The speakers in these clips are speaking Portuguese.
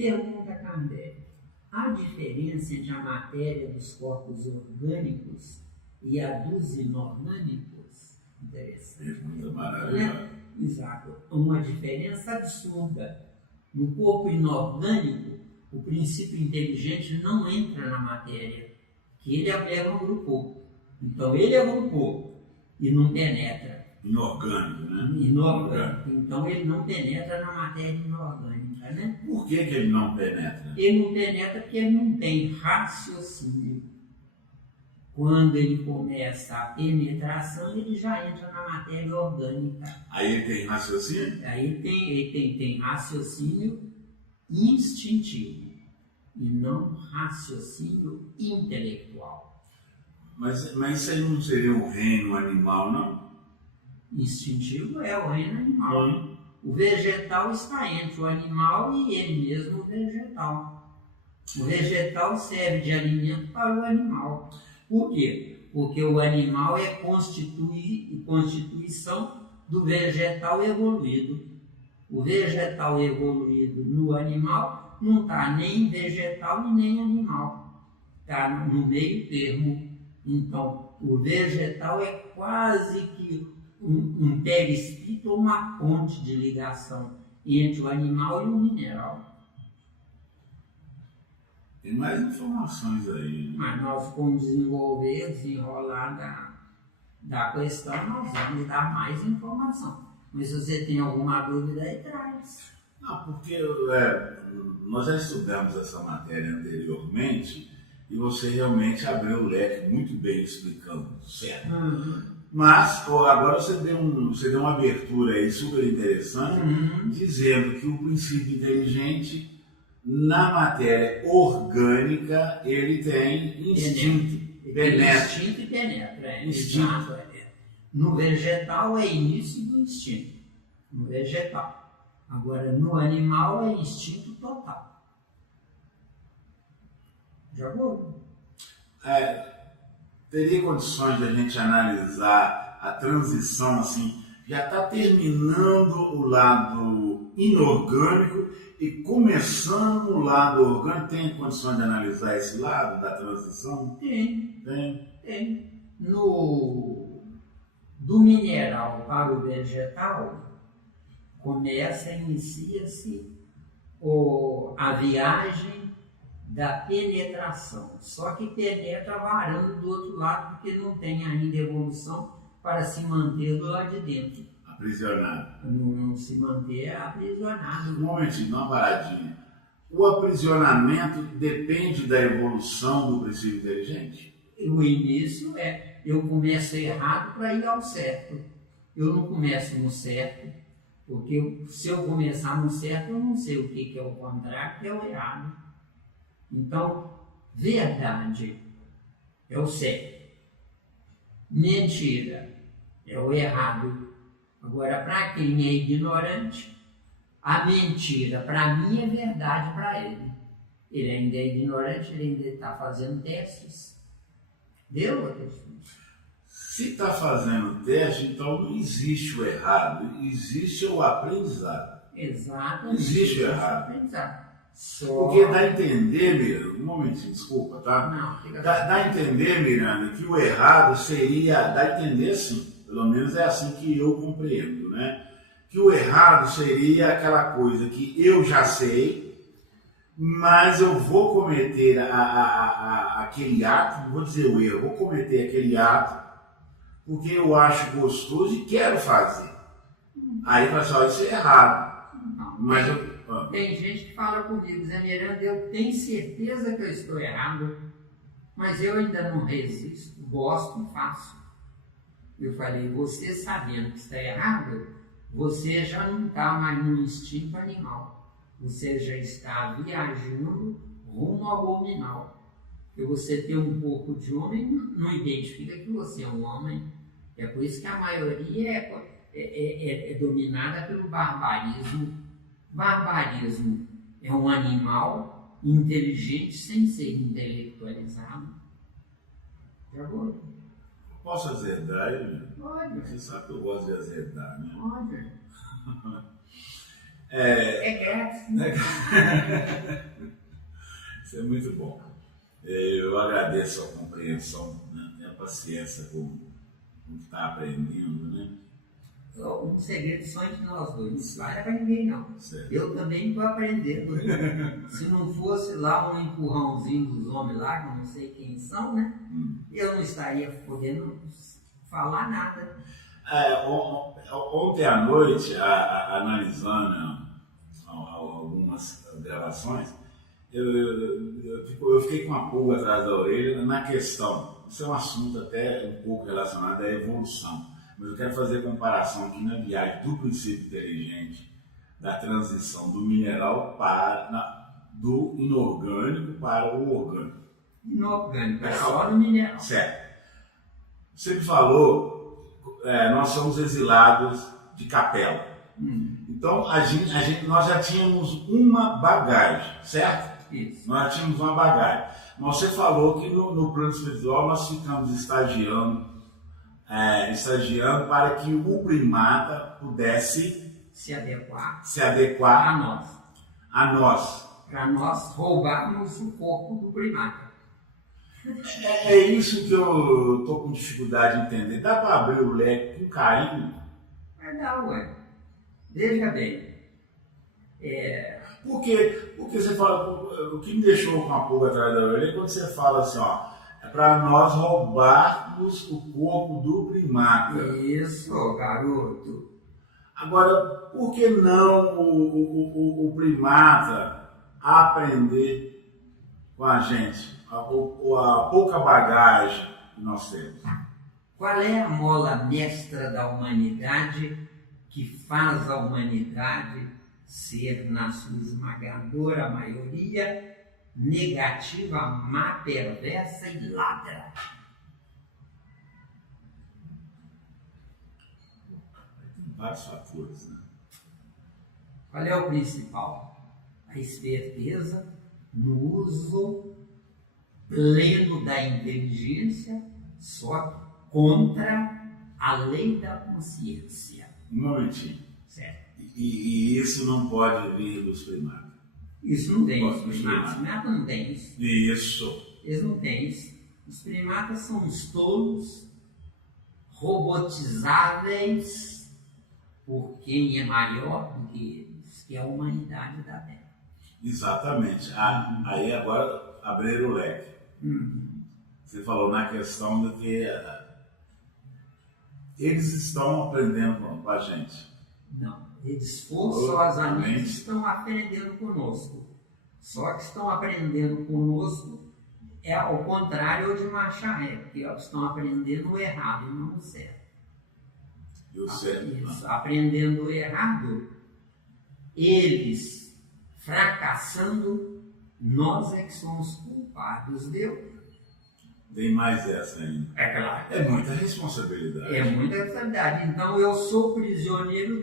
Pergunta Kardec: há diferença entre a matéria dos corpos orgânicos e a dos inorgânicos? Interessante. Muito maravilhoso. Né? Exato. Uma diferença absurda. No corpo inorgânico, o princípio inteligente não entra na matéria, que ele agrupou. Então ele agrupou e não penetra. Inorgânico, né? Inorgânico. Então ele não penetra na matéria inorgânica, né? Por que ele não penetra? Ele não penetra porque ele não tem raciocínio. Quando ele começa a penetração, ele já entra na matéria orgânica. Aí ele tem raciocínio? Aí ele tem raciocínio instintivo e não raciocínio intelectual. Mas isso aí não seria o reino animal, não? Instintivo é o reino animal. O vegetal está entre o animal e ele mesmo, o vegetal. O vegetal serve de alimento para o animal. Por quê? Porque o animal é constituição do vegetal evoluído. O vegetal evoluído no animal não está nem vegetal e nem animal. Está no meio termo. Então, o vegetal é quase que um perispírito ou uma ponte de ligação entre o animal e o mineral. Tem mais informações aí. Mas nós, com desenrolar da questão, nós vamos dar mais informação. Mas se você tem alguma dúvida aí, traz. Não, porque nós já estudamos essa matéria anteriormente e você realmente abriu o leque muito bem explicando, certo? Mas agora você deu uma abertura aí super interessante, dizendo que o princípio inteligente na matéria orgânica ele tem instinto. Instinto e penetra. Instinto. No vegetal é início do instinto. No vegetal. Agora, no animal é instinto total. Já vou? Teria condições de a gente analisar a transição assim, já está terminando o lado inorgânico e começando o lado orgânico. Tem condições de analisar esse lado da transição? Tem. Tem. Do mineral para o vegetal, inicia-se a viagem da penetração. Só que penetra varando do outro lado, porque não tem ainda evolução para se manter do lado de dentro. Aprisionado. Não se manter aprisionado. Um momentinho, uma paradinha. O aprisionamento depende da evolução do princípio inteligente? O início eu começo errado para ir ao certo. Eu não começo no certo, porque se eu começar no certo, eu não sei o que é o contrário, que é o errado. Então, verdade é o certo. Mentira é o errado. Agora, para quem é ignorante, a mentira para mim é verdade para ele. Ele ainda é ignorante, ele ainda está fazendo testes. Deu a questão? Se está fazendo teste, então não existe o errado, existe o aprendizado. Exato. Não existe o errado. Aprendizado. Porque dá a entender, Miranda, um momentinho, desculpa, tá? Não, fica dá a entender, Miranda, que o errado seria, dá a entender sim, pelo menos é assim que eu compreendo, né? Que o errado seria aquela coisa que eu já sei, mas eu vou cometer aquele ato, não vou dizer o erro, vou cometer aquele ato porque eu acho gostoso e quero fazer. Aí vai só isso é errado. Mas tem gente que fala comigo, Zé Miranda, eu tenho certeza que eu estou errado, mas eu ainda não resisto, gosto e faço. Eu falei, você sabendo que está errado, você já não está mais no instinto animal. Você já está viajando rumo ao hominal. Porque você ter um corpo de homem não identifica que você é um homem. É por isso que a maioria é dominada pelo barbarismo. Barbarismo é um animal inteligente sem ser intelectualizado. Já vou. Posso azedar, ele? Pode. Você sabe que eu gosto de azedar, né? Pode. É grátis, né? Isso é muito bom. Eu agradeço a compreensão, né, e a paciência com o que está aprendendo, né? Um segredo só entre nós dois, não vale para ninguém não. Certo. Eu também estou aprendendo. Se não fosse lá um empurrãozinho dos homens lá, que eu não sei quem são, né? Eu não estaria podendo falar nada. Ontem à noite, analisando algumas gravações, eu fiquei com uma pulga atrás da orelha na questão. Isso é um assunto até um pouco relacionado à evolução. Mas eu quero fazer a comparação aqui na viagem do princípio inteligente, da transição do mineral do inorgânico para o orgânico. Inorgânico, é só no mineral. Certo. Você me falou, nós somos exilados de capela. Então, nós já tínhamos uma bagagem, certo? Isso. Nós já tínhamos uma bagagem. Mas você falou que no plano espiritual nós ficamos estagiando para que o primata pudesse se adequar a nós. Para nós roubarmos o corpo do primata. É isso que eu estou com dificuldade de entender. Dá para abrir o leque com carinho? Mas dá, ué. Veja bem. Porque você fala, o que me deixou com a pulga atrás da orelha é quando você fala assim, ó, é para nós roubarmos o corpo do primata. Isso, garoto. Agora, por que não o primata aprender com a gente a pouca bagagem que nós temos? Qual é a mola mestra da humanidade que faz a humanidade ser, na sua esmagadora maioria, negativa, má, perversa e ladra? Tem vários fatores, né? Qual é o principal? A esperteza no uso pleno da inteligência, só contra a lei da consciência. Um momentinho. Certo. E isso não pode vir dos primatas. Isso não tem, os primatas não tem isso. Isso. Eles não têm isso. Os primatas são os tolos, robotizáveis por quem é maior do que eles, que é a humanidade da Terra. Exatamente. Aí agora abrir o leque. Você falou na questão de que eles estão aprendendo com a gente. Não, eles forçosamente estão aprendendo conosco. Só que estão aprendendo conosco é ao contrário de marcha ré, porque eles estão aprendendo o errado e não o certo. E o certo? Isso, aprendendo o errado, eles fracassando, nós é que somos culpados deles. Tem mais essa ainda. É claro. É muita responsabilidade. É muita responsabilidade. Então eu sou prisioneiro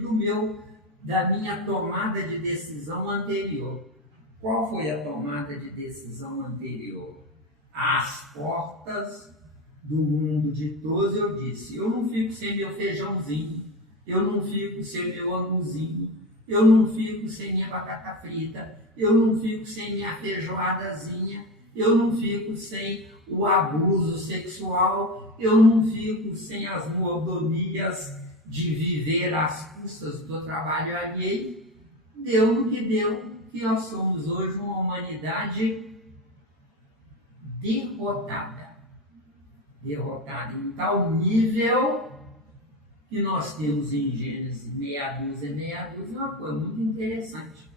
da minha tomada de decisão anterior. Qual foi a tomada de decisão anterior? Às portas do mundo ditoso, eu disse, eu não fico sem meu feijãozinho, eu não fico sem meu anguzinho, eu não fico sem minha batata frita, eu não fico sem minha feijoadazinha, eu não fico sem o abuso sexual, eu não fico sem as mordomias de viver às custas do trabalho alheio. Deu no que deu, que nós somos hoje uma humanidade derrotada em tal nível que nós temos em Gênesis meia dúzia, uma coisa muito interessante.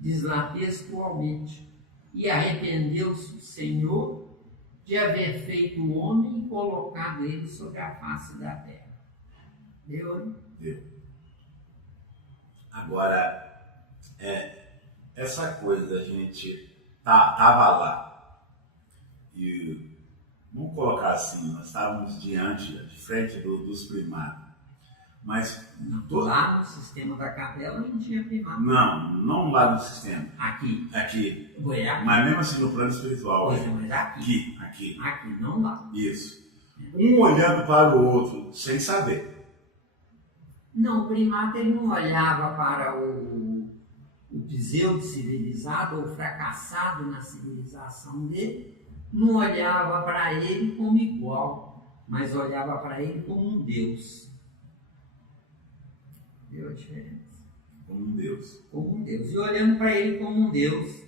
Diz lá textualmente, e arrependeu-se o Senhor de haver feito o homem e colocado ele sobre a face da terra. Deu? Deu. Agora, essa coisa da gente tava lá e vamos colocar assim, nós estávamos de frente dos primatas, mas lá no sistema da capela não tinha primata. Não lá no sistema. Aqui. Mas mesmo assim no plano espiritual. Pois é, mas aqui, não lá. Isso. Um olhando para o outro sem saber. Não, o primata ele não olhava para o o pseudo-civilizado ou fracassado na civilização dele, não olhava para ele como igual, mas olhava para ele como um Deus. Viu a diferença? Como um Deus. Como um Deus. E olhando para ele como um Deus,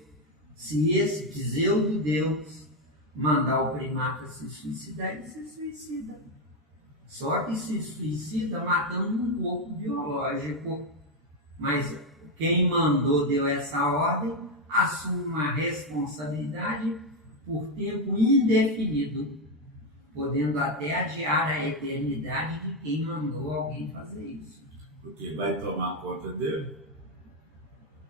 se esse pseudo-Deus mandar o primata se suicidar, ele se suicida. Só que se suicida matando um corpo biológico. Mas quem mandou, deu essa ordem, assume uma responsabilidade por tempo indefinido, podendo até adiar a eternidade de quem mandou alguém fazer isso. Porque vai tomar conta dele?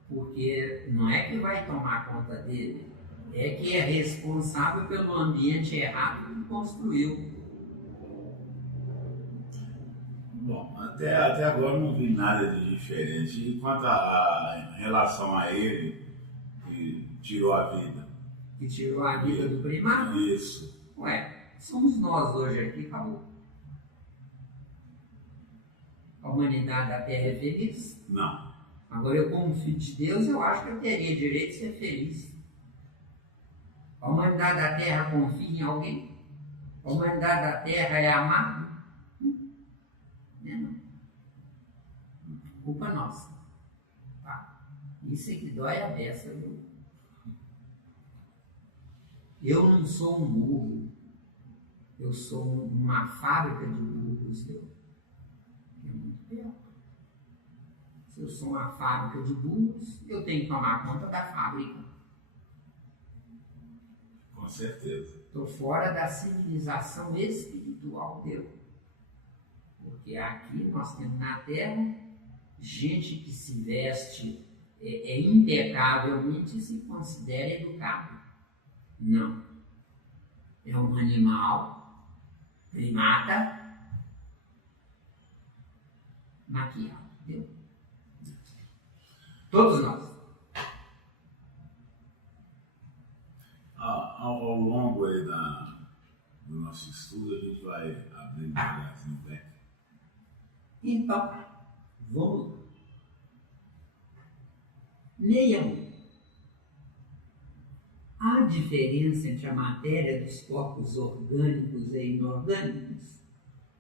Porque não é que vai tomar conta dele, é que é responsável pelo ambiente errado que ele construiu. Bom, até agora não vi nada de diferente. E quanto a relação a ele, que tirou a vida? Que tirou a vida do primata? Isso. Ué, somos nós hoje aqui, acabou. A humanidade da Terra é feliz? Não. Agora, eu como filho de Deus, eu acho que eu teria direito de ser feliz. A humanidade da Terra confia em alguém? A humanidade da Terra é amada? Não. Culpa nossa. Tá? Isso é que dói a beça, viu? Eu não sou um burro. Eu sou uma fábrica de burros, viu? É muito pior. Se eu sou uma fábrica de burros, eu tenho que tomar conta da fábrica. Com certeza. Estou fora da civilização espiritual, viu? Porque aqui nós temos na Terra gente que se veste impecavelmente e se considera educado. Não. É um animal, primata, maquiado, viu? Todos nós. Ao longo aí do nosso estudo, a gente vai abrir devagarzinho o leque. Então, vamos. Leiam. Há diferença entre a matéria dos corpos orgânicos e inorgânicos?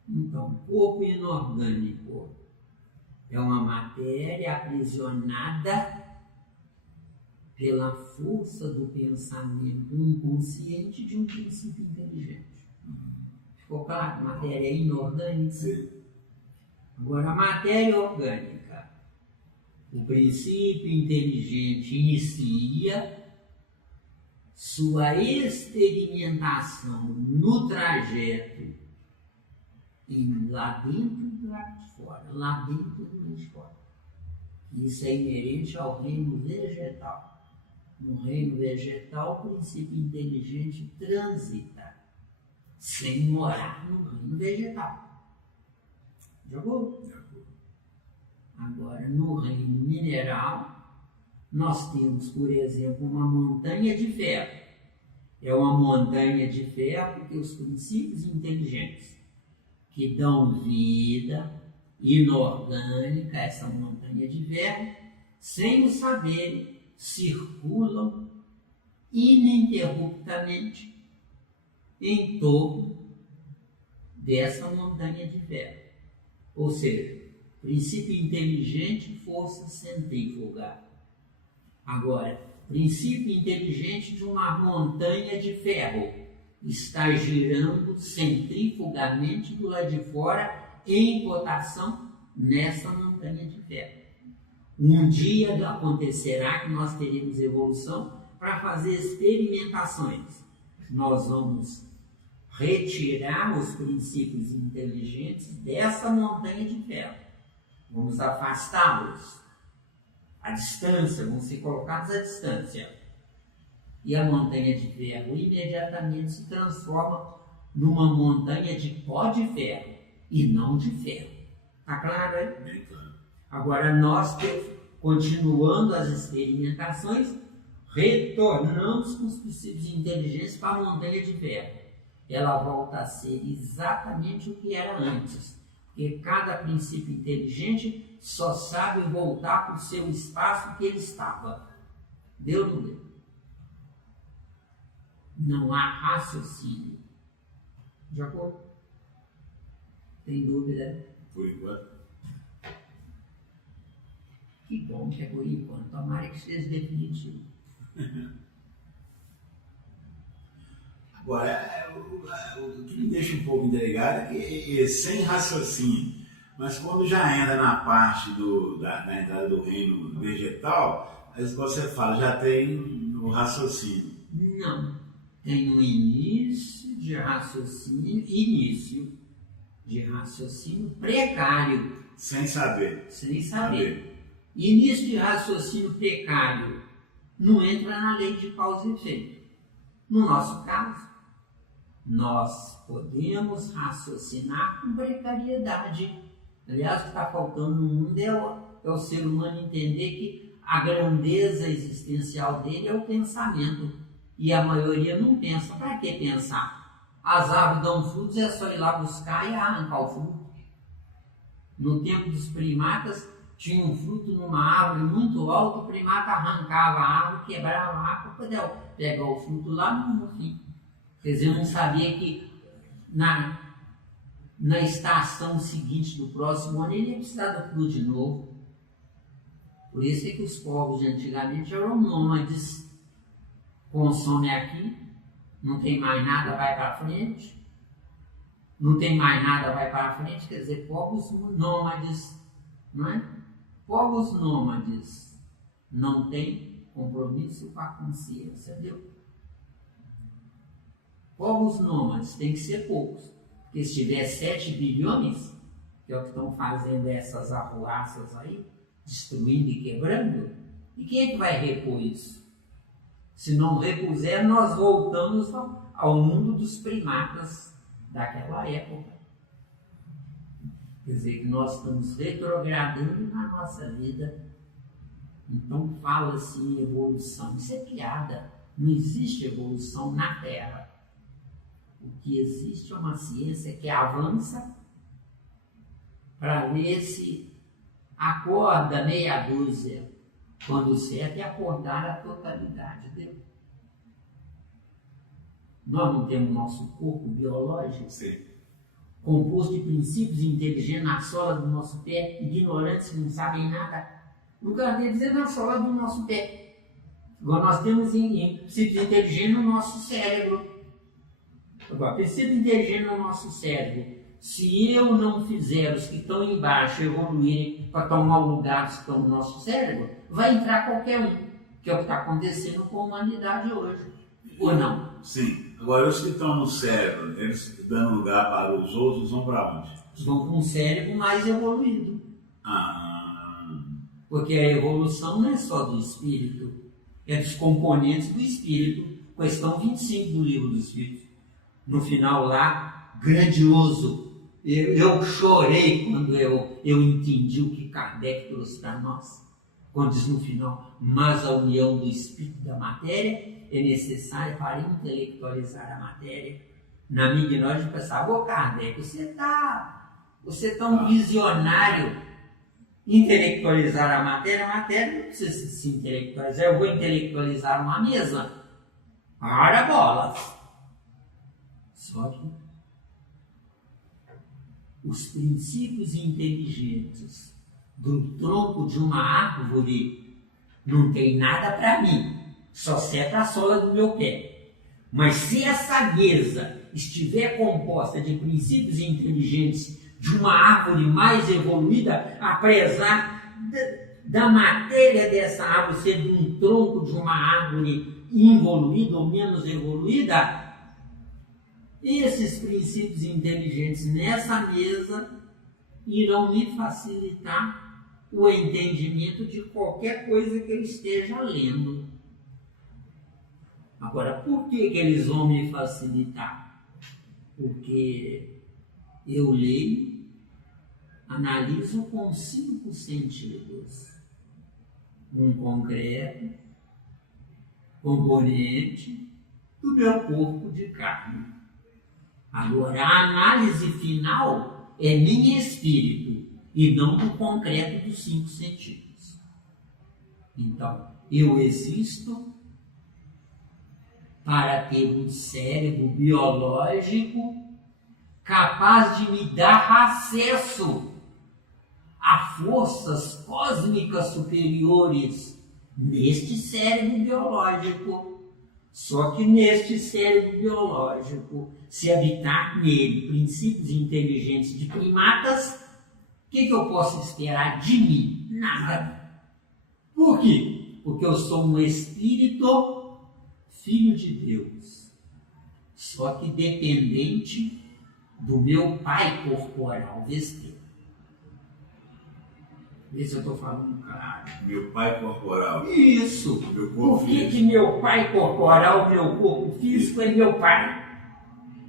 Então, corpo inorgânico é uma matéria aprisionada pela força do pensamento inconsciente de um princípio inteligente. Ficou claro? Matéria inorgânica? Sim. Agora, a matéria orgânica, o princípio inteligente inicia sua experimentação no trajeto lá dentro e lá de fora, lá dentro e lá de fora. Isso é inerente ao reino vegetal. No reino vegetal, o princípio inteligente transita, sem morar no reino vegetal. Jogou? Agora, no reino mineral, nós temos, por exemplo, uma montanha de ferro. É uma montanha de ferro porque os princípios inteligentes que dão vida inorgânica a essa montanha de ferro, sem o saber, circulam ininterruptamente em torno dessa montanha de ferro. Ou seja, princípio inteligente, força centrífuga. Agora, princípio inteligente de uma montanha de ferro está girando centrifugamente do lado de fora em rotação nessa montanha de ferro. Um dia acontecerá que nós teremos evolução para fazer experimentações. Nós vamos retirar os princípios inteligentes dessa montanha de ferro. Vamos afastá-los à distância, vão ser colocados à distância. E a montanha de ferro imediatamente se transforma numa montanha de pó de ferro e não de ferro. Está claro aí? Bem claro. Agora nós, continuando as experimentações, retornamos com os princípios inteligentes para a montanha de ferro. Ela volta a ser exatamente o que era antes. Porque cada princípio inteligente só sabe voltar para o seu espaço que ele estava. Deu ou não deu? Não há raciocínio. De acordo? Tem dúvida? Por enquanto. Que bom que é por enquanto. Tomara que seja definitivo. Agora, o que me deixa um pouco intrigado é que sem raciocínio, mas quando já entra na parte da entrada do reino vegetal, aí você fala, já tem o raciocínio. Não. Tem um início de raciocínio precário. Sem saber. Sem saber. Início de raciocínio precário não entra na lei de causa e efeito. No nosso caso, nós podemos raciocinar com precariedade. Aliás, o que está faltando no mundo é o ser humano entender que a grandeza existencial dele é o pensamento. E a maioria não pensa. Para que pensar? As árvores dão frutos, é só ir lá buscar e arrancar o fruto. No tempo dos primatas, tinha um fruto numa árvore muito alta, o primata arrancava a árvore, quebrava a árvore para poder pegar o fruto lá no fim. Quer dizer, eu não sabia que na estação seguinte do próximo ano ele ia precisar do fruto de novo. Por isso é que os povos de antigamente eram nômades. Consome aqui, não tem mais nada, vai para frente. Não tem mais nada, vai para frente, quer dizer, povos nômades, não é? Povos nômades não têm compromisso com a consciência, viu? Povos nômades tem que ser poucos, porque se tiver 7 bilhões, que é o que estão fazendo essas arruaças aí, destruindo e quebrando, e quem é que vai repor isso? Se não repuser, nós voltamos ao mundo dos primatas daquela época. Quer dizer, que nós estamos retrogradando na nossa vida. Então fala-se em evolução. Isso é piada. Não existe evolução na Terra. O que existe é uma ciência que avança para ver se acorda meia dúzia, quando o certo é acordar a totalidade dele. Nós não temos nosso corpo biológico, Sim, composto de princípios inteligentes na sola do nosso pé, ignorantes que não sabem nada. No caso deles é na sola do nosso pé. Agora nós temos princípios inteligentes no nosso cérebro. Agora, princípio inteligente no nosso cérebro. Se eu não fizer os que estão embaixo evoluírem para tomar o lugar dos que estão no nosso cérebro, vai entrar qualquer um, que é o que está acontecendo com a humanidade hoje. Ou não? Sim. Agora, os que estão no cérebro, eles dando lugar para os outros, vão para onde? Vão para um cérebro mais evoluído. Porque a evolução não é só do espírito, é dos componentes do espírito. Questão 25 do livro dos Espíritos. No final lá, grandioso. Eu chorei quando eu entendi o que Kardec trouxe para nós. Quando diz no final, mas a união do espírito e da matéria é necessária para intelectualizar a matéria. Na minha ignorância, eu pensava, ô Kardec, você tá um visionário. Intelectualizar a matéria não precisa se intelectualizar. Eu vou intelectualizar uma mesa. Para bolas. Só que os princípios inteligentes do tronco de uma árvore não tem nada para mim, só serve a sola do meu pé. Mas se essa mesa estiver composta de princípios inteligentes de uma árvore mais evoluída, apesar da matéria dessa árvore ser de um tronco de uma árvore involuída ou menos evoluída, esses princípios inteligentes nessa mesa irão me facilitar o entendimento de qualquer coisa que eu esteja lendo. Agora, por que eles vão me facilitar? Porque eu leio, analiso com 5 sentidos. Um concreto, componente do meu corpo de carne. Agora, a análise final é meu espírito e não do concreto dos 5 sentidos. Então, eu existo para ter um cérebro biológico capaz de me dar acesso a forças cósmicas superiores neste cérebro biológico. Só que neste cérebro biológico, se habitar nele princípios inteligentes de primatas, o que eu posso esperar de mim? Nada. Por quê? Porque eu sou um espírito filho de Deus, só que dependente do meu pai corporal vesper. Vê se eu estou falando claro. Meu pai corporal. Isso. Meu corpo Por que meu pai corporal, meu corpo físico é meu pai?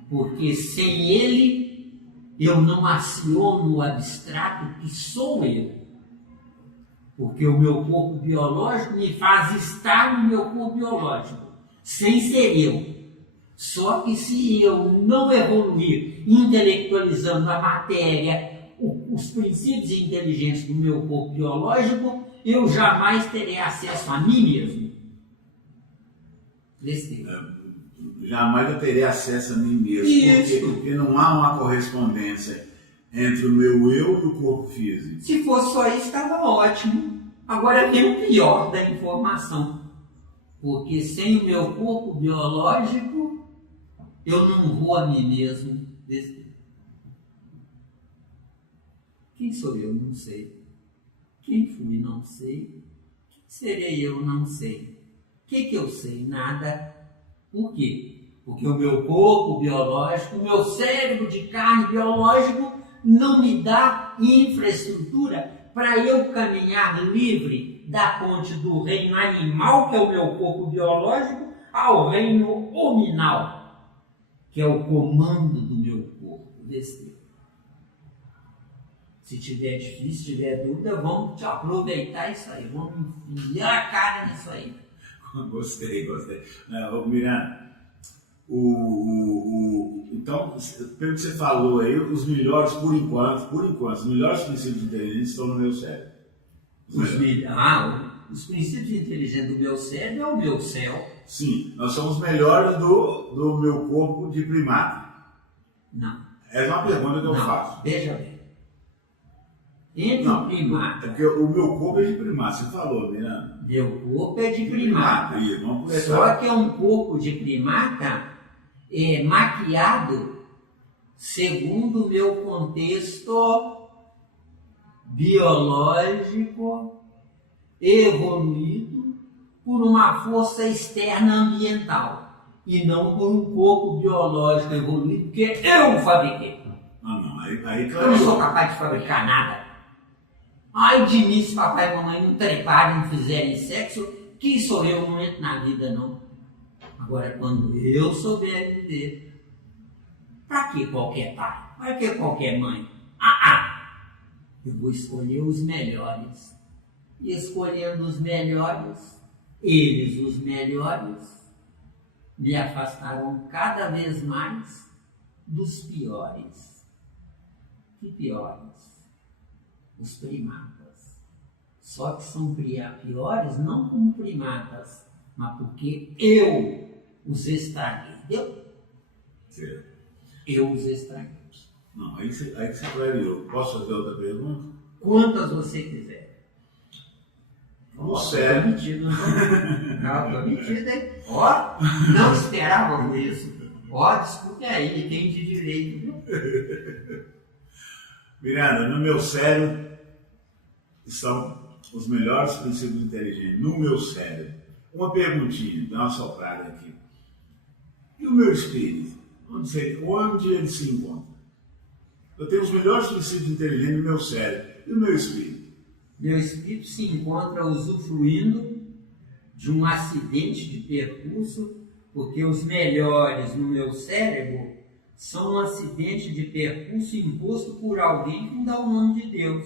Porque sem ele, eu não aciono o abstrato que sou eu. Porque o meu corpo biológico me faz estar no meu corpo biológico, sem ser eu. Só que se eu não evoluir intelectualizando a matéria, os princípios inteligentes do meu corpo biológico, eu jamais terei acesso a mim mesmo. Jamais eu terei acesso a mim mesmo. Isso. Porque não há uma correspondência entre o meu eu e o corpo físico. Se fosse só isso, estava ótimo. Agora vem o pior da informação. Porque sem o meu corpo biológico, eu não vou a mim mesmo. Quem sou eu? Não sei. Quem fui? Não sei. Quem serei eu? Não sei. O que eu sei? Nada. Por quê? Porque o meu corpo biológico, o meu cérebro de carne biológico não me dá infraestrutura para eu caminhar livre da ponte do reino animal, que é o meu corpo biológico, ao reino hominal, que é o comando do meu corpo. Se tiver difícil, se tiver dúvida, vamos aproveitar isso aí, vamos enfiar a cara nisso aí. Gostei. Miranda, então, pelo que você falou aí, os melhores, por enquanto, os melhores princípios inteligentes estão no meu cérebro. Os princípios inteligentes do meu cérebro é o meu céu. Sim, nós somos melhores do meu corpo de primata. Não. Essa é uma pergunta que eu faço. Veja bem. Entre o primata. É porque o meu corpo é de primata, você falou, Miranda. Meu corpo é de primata. Só que é um corpo de primata maquiado segundo o meu contexto biológico evoluído por uma força externa ambiental e não por um corpo biológico evoluído que eu fabriquei. Eu não sou capaz de fabricar nada. Ai de mim se papai e mamãe não treparem, não fizerem sexo, quem sou eu? Não entro na vida não. Agora quando eu souber viver, para que qualquer pai? Para que qualquer mãe? Eu vou escolher os melhores. E escolhendo os melhores, eles os melhores, me afastarão cada vez mais dos piores. Que piores? Os primatas. Só que são piores não como primatas, mas porque eu os estraguei. Entendeu? Certo. Eu os estraguei. Não, aí que você clareou. Posso fazer outra pergunta? Quantas você quiser. Sério? Tô metido, não, tô metido, hein? Ó, não esperava por isso. Ó, desculpe aí, quem de direito, viu? Miranda, no meu cérebro estão os melhores princípios inteligentes. No meu cérebro. Uma perguntinha, dá uma soprada aqui. E o meu espírito? Onde ele se encontra? Eu tenho os melhores princípios inteligentes no meu cérebro. E o meu espírito? Meu espírito se encontra usufruindo de um acidente de percurso, porque os melhores no meu cérebro são um acidente de percurso imposto por alguém que não dá o nome de Deus.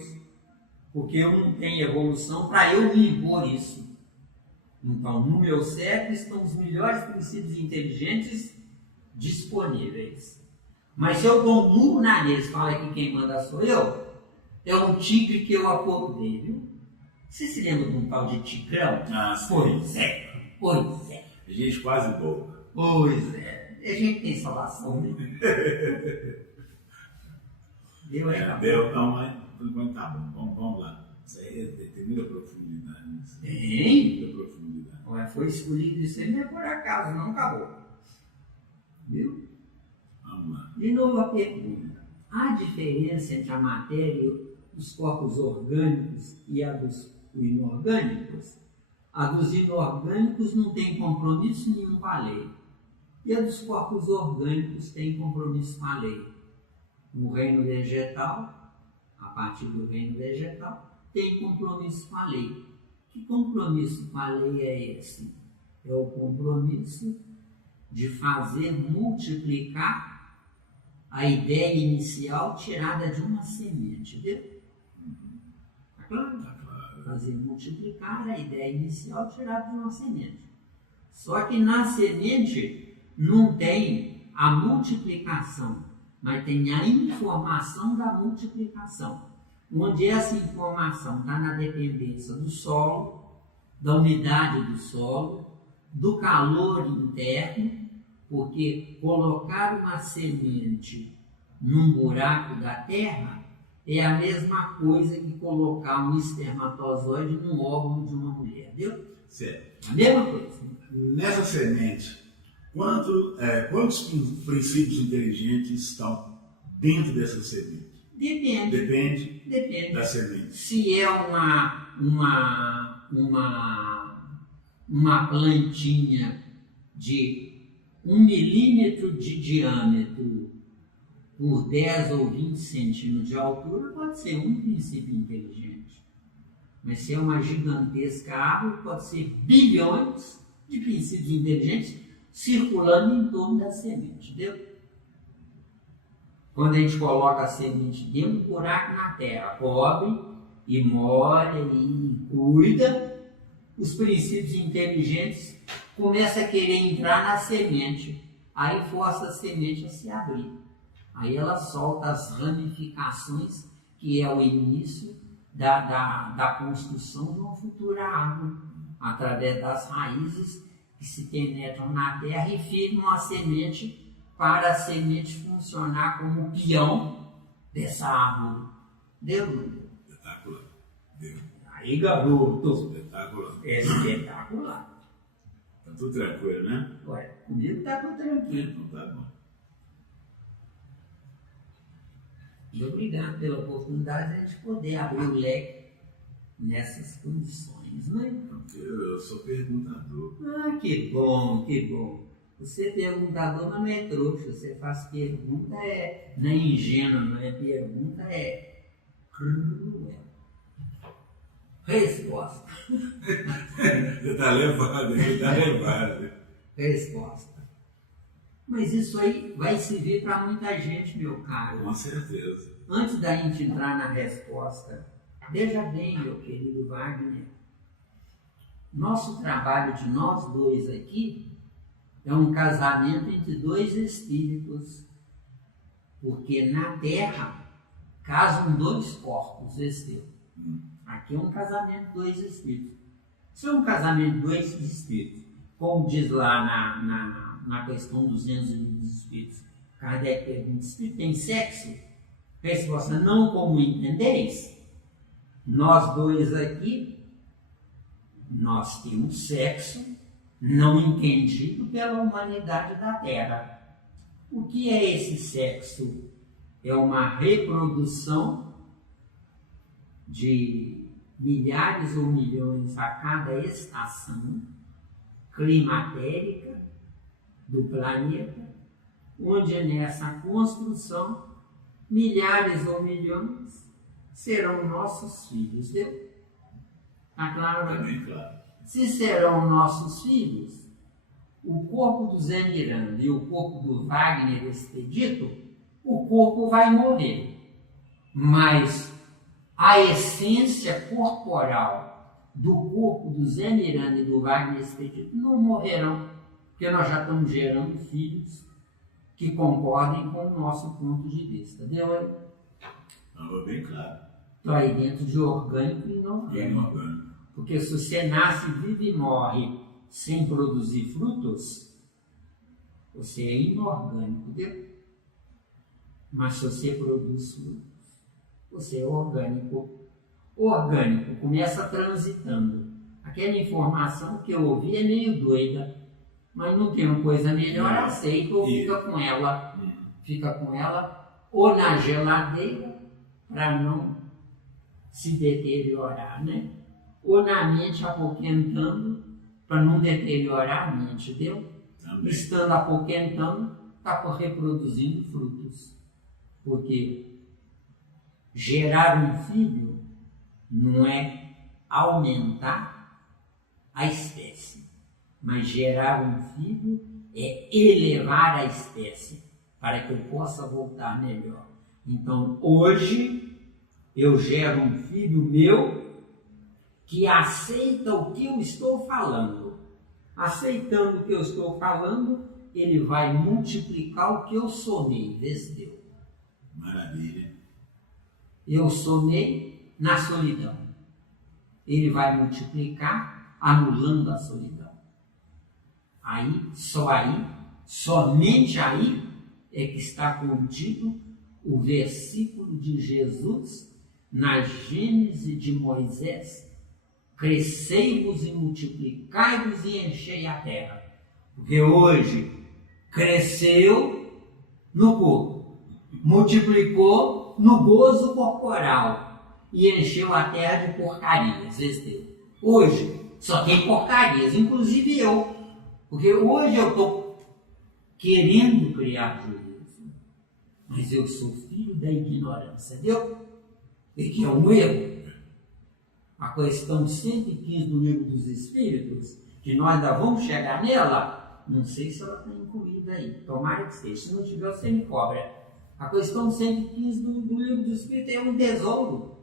Porque eu não tenho evolução para eu me impor isso. Então, no meu cérebro estão os melhores princípios inteligentes disponíveis. Mas se eu dou um murro na mesa e falo que quem manda sou eu, é um tigre que eu acordei, viu? Você se lembra de um tal de tigrão? Ah, sim. Pois é, pois é. Gente quase boa. Pois é. A gente tem salvação, né? Deu aí, Deu, não, mas por enquanto tá bom. Vamos lá. Isso aí tem muita profundidade. Tem? Muita profundidade. Ué, foi escolhido isso aí, não é por acaso, não acabou. Viu? Vamos lá. De novo a pergunta. Há diferença entre a matéria, os corpos orgânicos e a dos inorgânicos? A dos inorgânicos não tem compromisso nenhum com a lei. E a dos corpos orgânicos tem compromisso com a lei. No reino vegetal, a partir do reino vegetal, tem compromisso com a lei. Que compromisso com a lei é esse? É o compromisso de fazer multiplicar a ideia inicial tirada de uma semente, entendeu? Está claro? Tá claro. Fazer multiplicar a ideia inicial tirada de uma semente. Só que na semente não tem a multiplicação, mas tem a informação da multiplicação. Onde essa informação está na dependência do solo, da umidade do solo, do calor interno, porque colocar uma semente num buraco da terra é a mesma coisa que colocar um espermatozoide no óvulo de uma mulher, entendeu? Certo. A mesma coisa. Nessa semente, quantos princípios inteligentes estão dentro dessa semente? Depende Da semente. se é uma plantinha de 1 milímetro de diâmetro por 10 ou 20 centímetros de altura, pode ser um princípio inteligente. Mas se é uma gigantesca árvore, pode ser bilhões de princípios inteligentes circulando em torno da semente, entendeu? Quando a gente coloca a semente dentro do buraco na terra, cobre e molha e cuida, os princípios inteligentes começam a querer entrar na semente, aí força a semente a se abrir. Aí ela solta as ramificações, que é o início da construção de uma futura árvore, através das raízes que se penetram na terra e firmam a semente para a semente funcionar como peão dessa árvore. Deu? Espetacular. Deu. Aí, garoto. Espetacular. É espetacular. Tá tudo tranquilo, né? Ué, comigo tá tudo tranquilo. Então tá bom. E obrigado pela oportunidade de a gente poder abrir o leque nessas condições, né? Eu sou perguntador. Ah, que bom, que bom. Você é perguntador, mas não é trouxa. Você faz pergunta, não é ingênua, não é pergunta, é cruel. Resposta. Você tá levado. Resposta. Mas isso aí vai servir para muita gente, meu caro. Com certeza. Antes da gente entrar na resposta, veja bem, meu querido Wagner, nosso trabalho de nós dois aqui é um casamento entre dois espíritos, porque na Terra casam dois corpos, esse aqui é um casamento de dois espíritos. Isso é um casamento de dois espíritos, como diz lá na questão 200 dos espíritos. Kardec pergunta: espírito tem sexo? Resposta: não, como entendeis. Nós dois aqui, nós temos sexo não entendido pela humanidade da Terra. O que é esse sexo? É uma reprodução de milhares ou milhões a cada estação climatérica do planeta, onde nessa construção milhares ou milhões serão nossos filhos. Deu? Está claro? Tá bem claro. Se serão nossos filhos, o corpo do Zé Miranda e o corpo do Wagner Expedito, o corpo vai morrer. Mas a essência corporal do corpo do Zé Miranda e do Wagner Expedito não morrerão, porque nós já estamos gerando filhos que concordem com o nosso ponto de vista. Deu aí? Estava bem claro. Estou aí dentro de orgânico e inorgânico. Porque se você nasce, vive e morre sem produzir frutos, você é inorgânico, deu? Mas se você produz frutos, você é orgânico. Orgânico começa transitando. Aquela informação que eu ouvi é meio doida, mas não tem uma coisa melhor, aceita ou fica com ela. Fica com ela ou na geladeira para não se deteriorar, né? Ou na mente apoquentando para não deteriorar a mente, deu? Também. Estando apoquentando, está reproduzindo frutos. Porque gerar um filho não é aumentar a espécie, mas gerar um filho é elevar a espécie para que eu possa voltar melhor. Então, hoje, eu gero um filho meu que aceita o que eu estou falando. Aceitando o que eu estou falando, ele vai multiplicar o que eu somei, vezes deu. Maravilha. Eu somei na solidão. Ele vai multiplicar anulando a solidão. Aí, somente aí é que está contido o versículo de Jesus na Gênese de Moisés: crescei-vos e multiplicai-vos e enchei a terra. Porque hoje cresceu no corpo, multiplicou no gozo corporal e encheu a terra de porcarias. Hoje só tem porcarias, inclusive eu. Porque hoje eu estou querendo criar juízo, mas eu sou filho da ignorância, entendeu? E que é um erro. A questão 115 do Livro dos Espíritos, que nós ainda vamos chegar nela, não sei se ela está incluída aí, tomara que esteja, se não tiver você me cobra. A questão 115 do Livro dos Espíritos é um tesouro.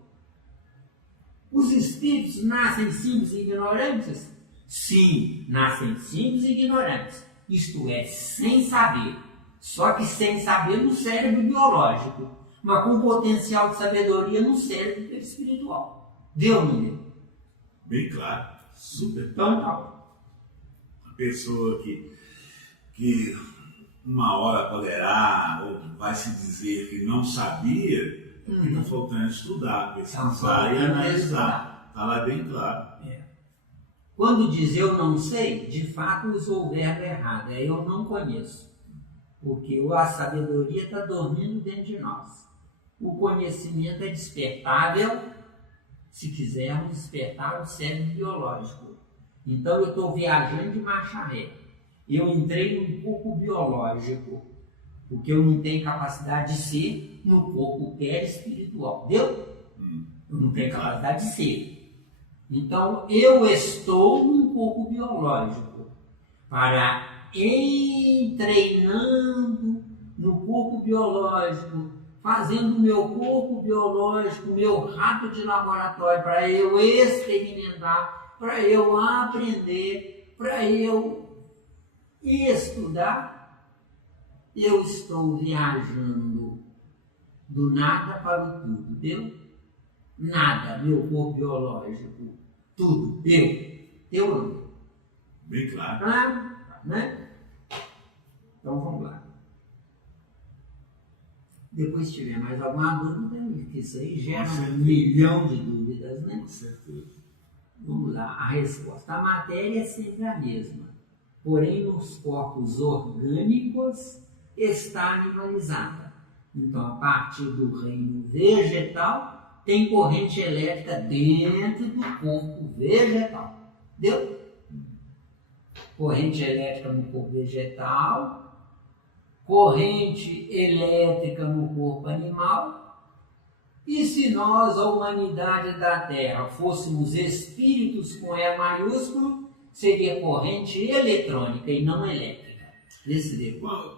Os espíritos nascem simples e ignorantes? Sim, nascem simples e ignorantes, isto é, sem saber, só que sem saber no cérebro biológico, mas com potencial de sabedoria no cérebro espiritual. Deu, não deu? Bem claro, super. Então, tá. A pessoa que uma hora poderá, ou vai se dizer que não sabia, está faltando estudar, pesquisar e analisar. Está lá bem claro. Quando diz eu não sei, de fato usou o verbo errado, é eu não conheço. Porque a sabedoria está dormindo dentro de nós. O conhecimento é despertável, se quisermos despertar o cérebro biológico. Então eu estou viajando de marcha ré. Eu entrei num corpo biológico, porque eu não tenho capacidade de ser no corpo espiritual. Deu? Eu não tenho capacidade de ser. Então, eu estou num corpo biológico para ir treinando no corpo biológico, fazendo o meu corpo biológico, meu rato de laboratório, para eu experimentar, para eu aprender, para eu estudar. Eu estou viajando do nada para o tudo, deu? Nada, meu corpo biológico, tudo, eu não. Bem claro. Claro, né? Então vamos lá. Depois, se tiver mais alguma dúvida, porque isso aí gera um milhão de dúvidas, né? Com certeza. Vamos lá, a resposta. A matéria é sempre a mesma, porém nos corpos orgânicos está animalizada. Então, a partir do reino vegetal, tem corrente elétrica dentro do corpo vegetal. Deu? Corrente elétrica no corpo vegetal, corrente elétrica no corpo animal. E se nós, a humanidade da Terra, fôssemos espíritos com E maiúsculo, seria corrente eletrônica e não elétrica.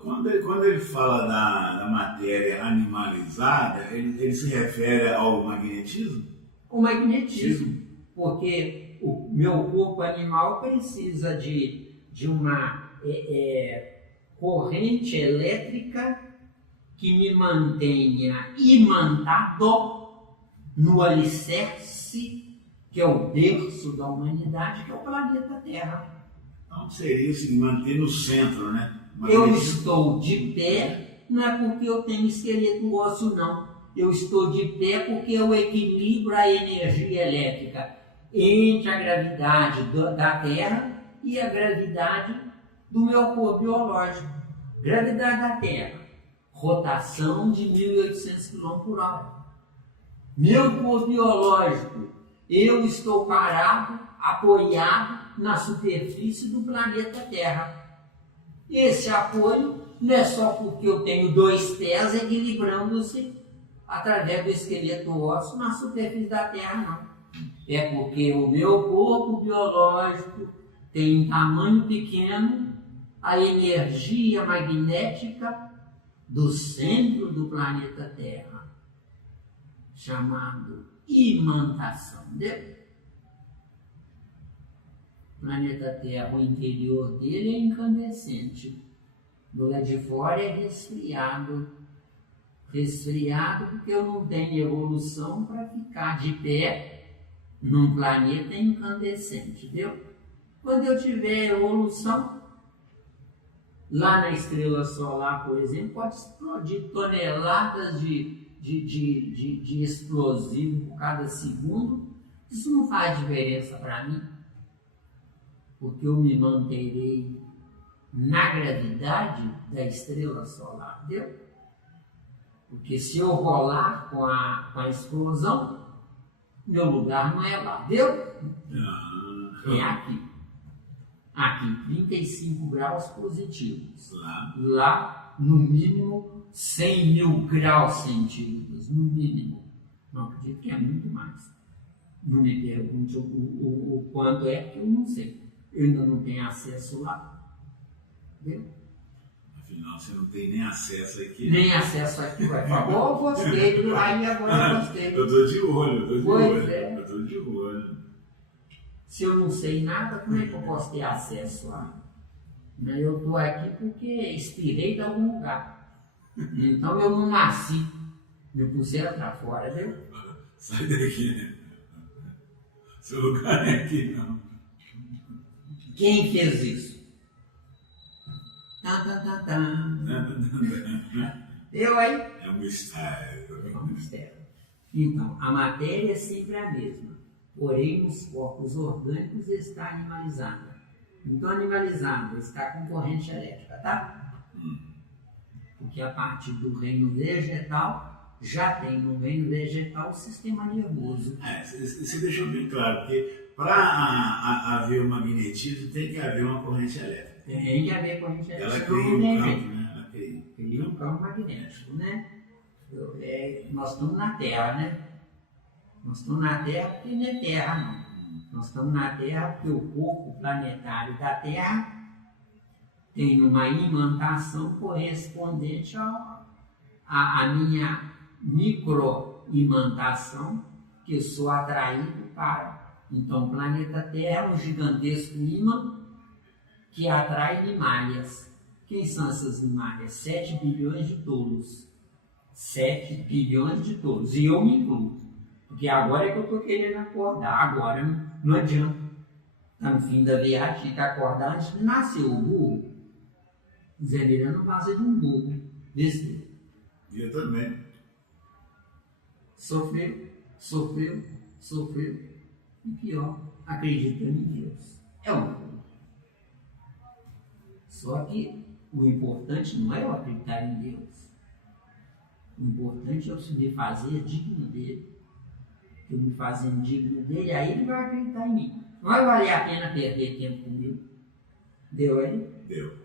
Quando ele fala da matéria animalizada, ele se refere ao magnetismo? O magnetismo, porque o meu corpo animal precisa de uma corrente elétrica que me mantenha imantado no alicerce, que é o berço da humanidade, que é o planeta Terra. Então seria assim, manter no centro, né? Eu estou de pé, não é porque eu tenho esqueleto ósseo, não. Eu estou de pé porque eu equilibro a energia elétrica entre a gravidade da Terra e a gravidade do meu corpo biológico. Gravidade da Terra, rotação de 1.800 km por hora. Meu corpo biológico, eu estou parado, apoiado na superfície do planeta Terra. Esse apoio não é só porque eu tenho 2 pés equilibrando-se através do esqueleto ósseo na superfície da Terra, não. É porque o meu corpo biológico tem um tamanho pequeno, a energia magnética do centro do planeta Terra, chamado imantação. Entendeu? O planeta Terra, o interior dele é incandescente. Do lado de fora é resfriado. Resfriado porque eu não tenho evolução para ficar de pé num planeta incandescente, entendeu? Quando eu tiver evolução, lá na estrela solar, por exemplo, pode explodir toneladas de explosivo por cada segundo. Isso não faz diferença para mim, porque eu me manterei na gravidade da estrela solar, entendeu? Porque se eu rolar com a explosão, meu lugar não é lá, entendeu? É aqui. Aqui, 35 graus positivos. Lá, no mínimo, 100 mil graus centígrados, no mínimo. Não acredito que é muito mais. Não me pergunte o quanto é, que eu não sei. Eu ainda não tenho acesso lá. Entendeu? Afinal, você não tem nem acesso aqui. Nem acesso aqui. Vai falar, eu gostei do aí, agora eu gostei. Eu estou de olho, É. Eu estou de olho. Se eu não sei nada, como é que eu posso ter acesso lá? Eu estou aqui porque expirei de algum lugar. Então eu não nasci. Me puseram para fora, viu? Sai daqui. Seu lugar não é aqui, não. Quem fez isso? Eu aí? É um mistério. É um mistério. Então, a matéria é sempre a mesma. Porém, nos corpos orgânicos está animalizada. Então, animalizada está com corrente elétrica, tá? Porque a partir do reino vegetal, já tem no reino vegetal o sistema nervoso. Você deixou bem claro, porque para haver o magnetismo tem que haver uma corrente elétrica. Tem que haver corrente elétrica. Ela cria um campo, né? Ela cria um campo magnético, né? Nós estamos na Terra, né? Nós estamos na Terra porque não é Terra, não. Nós estamos na Terra porque o corpo planetário da Terra tem uma imantação correspondente à minha microimantação, que eu sou atraído para. Então, o planeta Terra é um gigantesco ímã que atrai limárias. Quem são essas limárias? 7 bilhões de tolos. 7 bilhões de tolos. E eu me incluo. Porque agora é que eu estou querendo acordar. Agora não adianta. Está no fim da viagem, tem que acordar antes de nascer. O burro, Zé Miranda passa de um burro. Desse. Eu também. Sofreu. E pior, acreditando em Deus. É um burro. Só que o importante não é eu acreditar em Deus. O importante é eu me fazer digno dele. Eu me fazendo digno dele, aí ele vai acreditar em mim. Não vai valer a pena perder tempo comigo. Deu aí? Deu.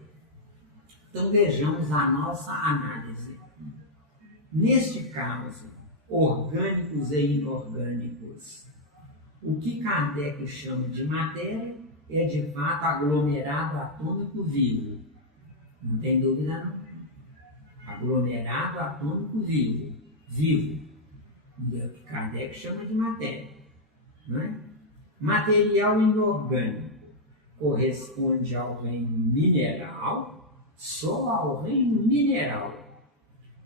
Então vejamos a nossa análise. Neste caso, orgânicos e inorgânicos, o que Kardec chama de matéria é de fato aglomerado atômico vivo. Não tem dúvida não. Aglomerado atômico vivo. É o que Kardec chama de matéria. Não é? Material inorgânico corresponde ao reino mineral, só ao reino mineral.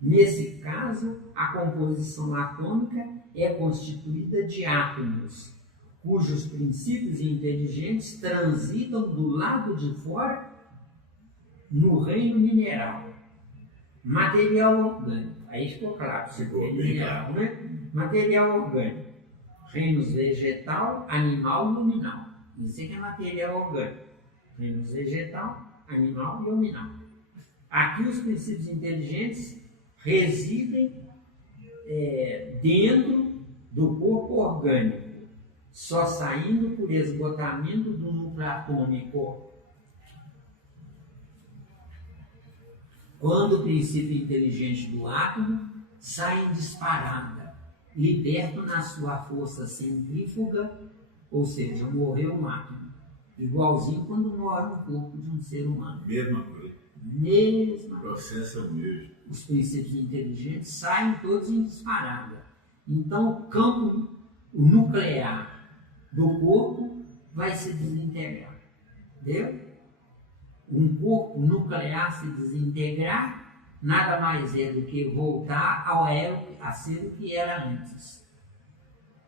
Nesse caso, a composição atômica é constituída de átomos, cujos princípios inteligentes transitam do lado de fora no reino mineral. Material orgânico, aí ficou claro, mineral, né? Material orgânico, reinos vegetal, animal e luminal. Isso aqui é material orgânico, reinos vegetal, animal e luminal. Aqui os princípios inteligentes residem dentro do corpo orgânico, só saindo por esgotamento do núcleo atômico. Quando o princípio inteligente do átomo sai em disparada, liberto na sua força centrífuga, ou seja, morreu um átomo. Igualzinho quando morre o corpo de um ser humano. Mesma coisa. Mesma O processo é o mesmo. Os princípios inteligentes saem todos em disparada. Então, o campo nuclear do corpo vai se desintegrar. Entendeu? Um corpo nuclear se desintegrar nada mais é do que voltar a ser o que era antes.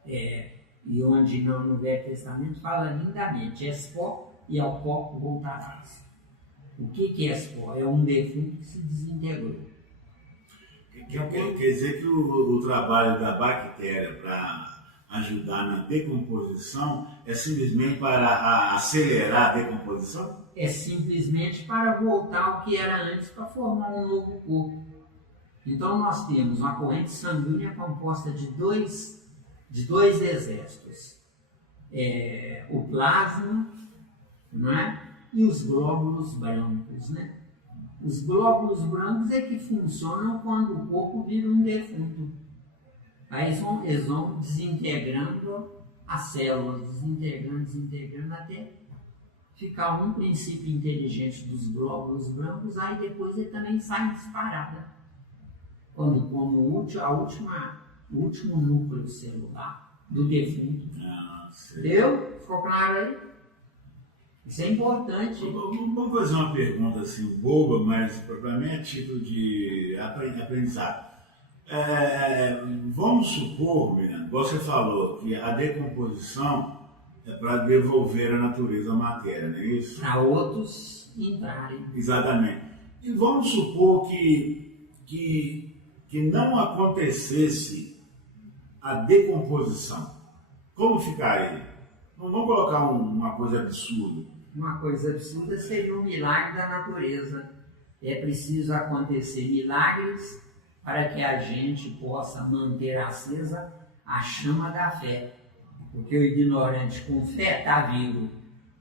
E onde no Velho Testamento fala lindamente: és pó e ao pó voltarás. O que é pó? É um defunto que se desintegrou. Quer dizer que o trabalho da bactéria para ajudar na decomposição é simplesmente para acelerar a decomposição? É simplesmente para voltar ao que era antes, para formar um novo corpo. Então nós temos uma corrente sanguínea composta de dois exércitos. O plasma, não é? E os glóbulos brancos, né? Os glóbulos brancos é que funcionam quando o corpo vira um defunto. Aí eles vão desintegrando as células, desintegrando até ficar um princípio inteligente dos glóbulos brancos, aí depois ele também sai disparada. Como o último núcleo celular do defunto. Entendeu? Ficou claro aí? Isso é importante. Vamos fazer uma pergunta assim, boba, mas para mim é título de aprendizado. Vamos supor, Miranda, você falou que a decomposição é para devolver a natureza à matéria, não é isso? Para outros entrarem. Exatamente. E vamos supor que não acontecesse a decomposição. Como ficaria? Vamos colocar uma coisa absurda. Uma coisa absurda seria um milagre da natureza. É preciso acontecer milagres para que a gente possa manter acesa a chama da fé. Porque o ignorante com fé está vivo.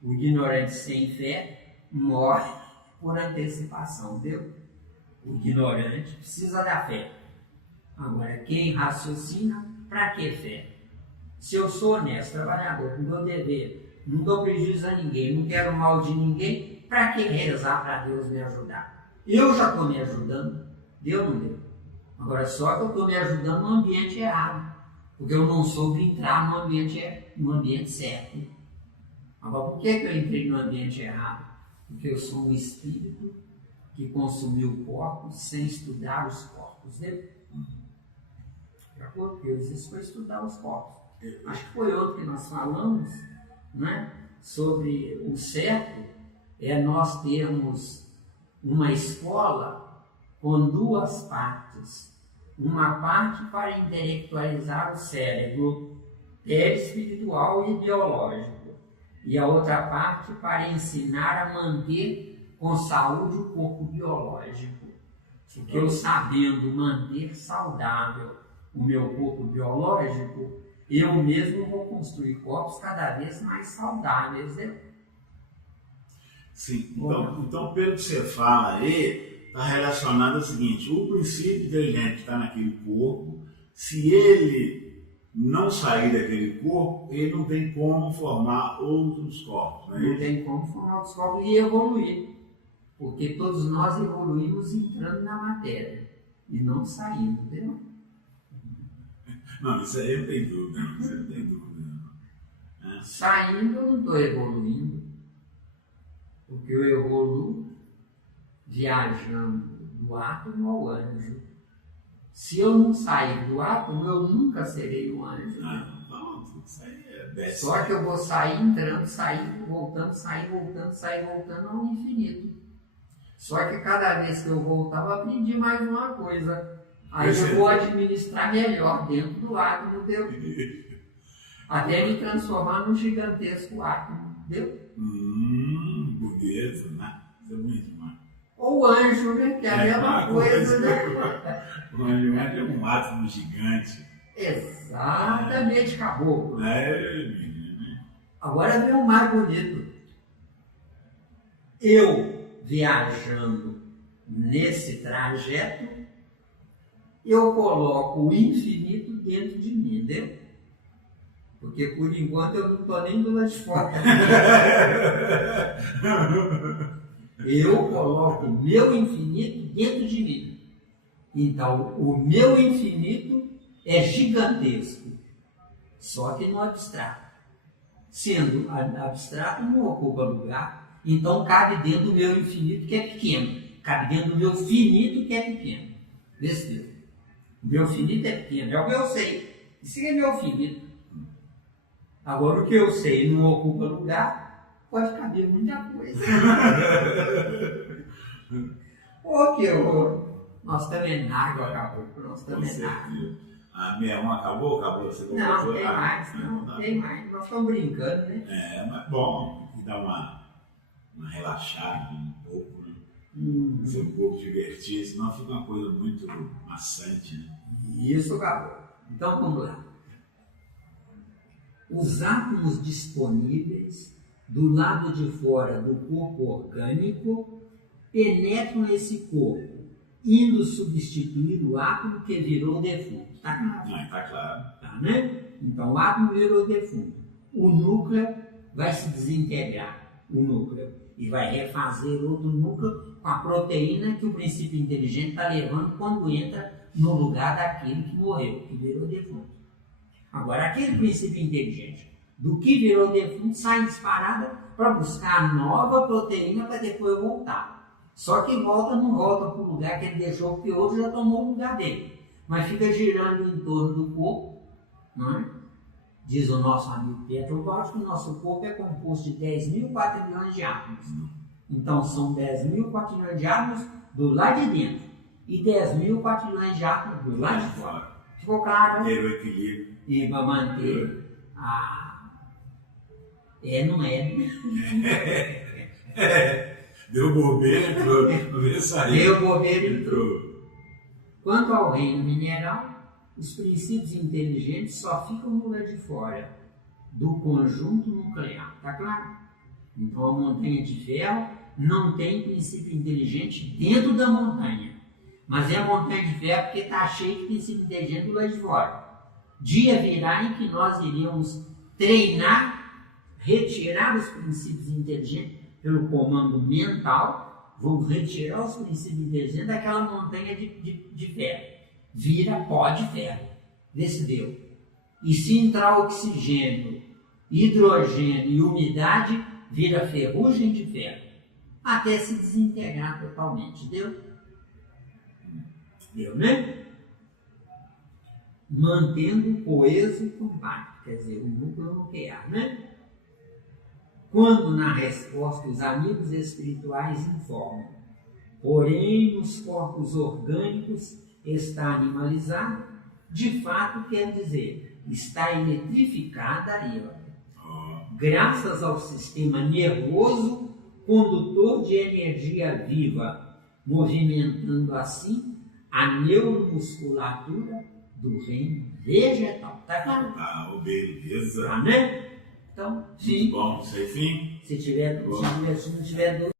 O ignorante sem fé morre por antecipação, entendeu? O ignorante precisa da fé. Agora, quem raciocina, para que fé? Se eu sou honesto, trabalhador, com meu dever, não dou prejuízo a ninguém, não quero mal de ninguém, para que rezar para Deus me ajudar? Eu já estou me ajudando, deu ou não deu? Agora, só que eu estou me ajudando no ambiente errado, porque eu não soube entrar no ambiente certo. Agora, por que eu entrei no ambiente errado? Porque eu sou um espírito que consumiu corpos sem estudar os corpos, né? Porque eu existo para estudar os corpos. Acho que foi outro que nós falamos, né, sobre o certo é nós termos uma escola com duas partes. Uma parte para intelectualizar o cérebro perispiritual e biológico, e a outra parte para ensinar a manter com saúde o corpo biológico. Porque eu, sabendo manter saudável o meu corpo biológico, eu mesmo vou construir corpos cada vez mais saudáveis, né? Sim, então pelo que você fala aí, está relacionado ao seguinte: o princípio inteligente que está naquele corpo, se ele não sair daquele corpo, ele não tem como formar outros corpos, não tem como formar outros corpos e evoluir, porque todos nós evoluímos entrando na matéria e não saindo, entendeu? Não, isso aí eu tenho dúvida, isso aí eu tenho dúvida. Saindo eu não estou evoluindo, porque eu evoluo viajando do átomo ao anjo. Se eu não sair do átomo, eu nunca serei um anjo. Pronto, isso aí é besta. Só que eu vou sair entrando, sair, voltando, sair, voltando, sair, voltando ao infinito. Só que cada vez que eu voltar, eu aprendi mais uma coisa. Aí eu vou administrar melhor dentro do átomo, deu? Até me transformar num gigantesco átomo, deu? Bonito, né? Isso é muito demais. Ou anjo, né? Que é a mesma coisa, né? O anjo é um átomo gigante. Exatamente, acabou. Menino. Agora vem o mais bonito. Eu viajando nesse trajeto, eu coloco o infinito dentro de mim, entendeu? Porque por enquanto eu não estou nem do lado de fora. Eu coloco o meu infinito dentro de mim. Então, o meu infinito é gigantesco, só que no abstrato. Sendo abstrato, não ocupa lugar, então cabe dentro do meu infinito, que é pequeno. Cabe dentro do meu finito, que é pequeno. Vê se deu. O meu finito é pequeno, é o que eu sei. Isso é meu finito. Agora, o que eu sei não ocupa lugar, pode caber muita coisa. Ô, que horror! Nós também na água acabou. Nós também na água. A 61 acabou? Você não, tem mais. Não, tem mais. Nós estamos brincando, né? Mas bom, dá uma relaxada um pouco, né? Ser um pouco divertido, senão fica uma coisa muito maçante, né? Isso, acabou. Então, vamos lá. Os átomos disponíveis do lado de fora do corpo orgânico penetram esse corpo, indo substituir o átomo que virou defunto. Está claro? Está claro. Tá, né? Então, o átomo virou defunto. O núcleo vai se desintegrar, o núcleo, e vai refazer outro núcleo com a proteína que o princípio inteligente está levando quando entra no lugar daquele que morreu, que virou defunto. Agora, aquele princípio inteligente do que virou defunto sai disparada para buscar nova proteína para depois voltar. Só que não volta para o lugar que ele deixou, porque hoje já tomou o lugar dele. Mas fica girando em torno do corpo, não é? Diz o nosso amigo Pedro Walsh que o nosso corpo é composto de 10.000 quatrilhões de átomos. Então, são 10.000 quatrilhões de átomos do lado de dentro e 10.000 quatrilhões de átomos do lado de fora. Ficou claro, né? Ter o equilíbrio. E para manter a... não é. Deu bobeira, entrou. Deu bobeira, entrou. Quanto ao reino mineral, os princípios inteligentes só ficam no lado de fora do conjunto nuclear, tá claro? Então a montanha de ferro não tem princípio inteligente dentro da montanha, mas é a montanha de ferro porque está cheia de princípio inteligente do lado de fora. Dia virá em que nós iremos treinar, retirar os princípios inteligentes pelo comando mental, vamos retirar os princípios inteligentes daquela montanha de ferro. Vira pó de ferro. Vê se deu. E se entrar oxigênio, hidrogênio e umidade, vira ferrugem de ferro. Até se desintegrar totalmente. Deu? Deu, né? Mantendo coeso e compacto, quer dizer, o núcleo nuclear, né? Quando na resposta os amigos espirituais informam, porém nos corpos orgânicos está animalizado, de fato quer dizer, está eletrificada aí, graças ao sistema nervoso, condutor de energia viva, movimentando assim a neuromusculatura do reino vegetal. Tá claro? Beleza. Tá, né? Então, sim. Bom, sei sim. Se não tiver dúvida,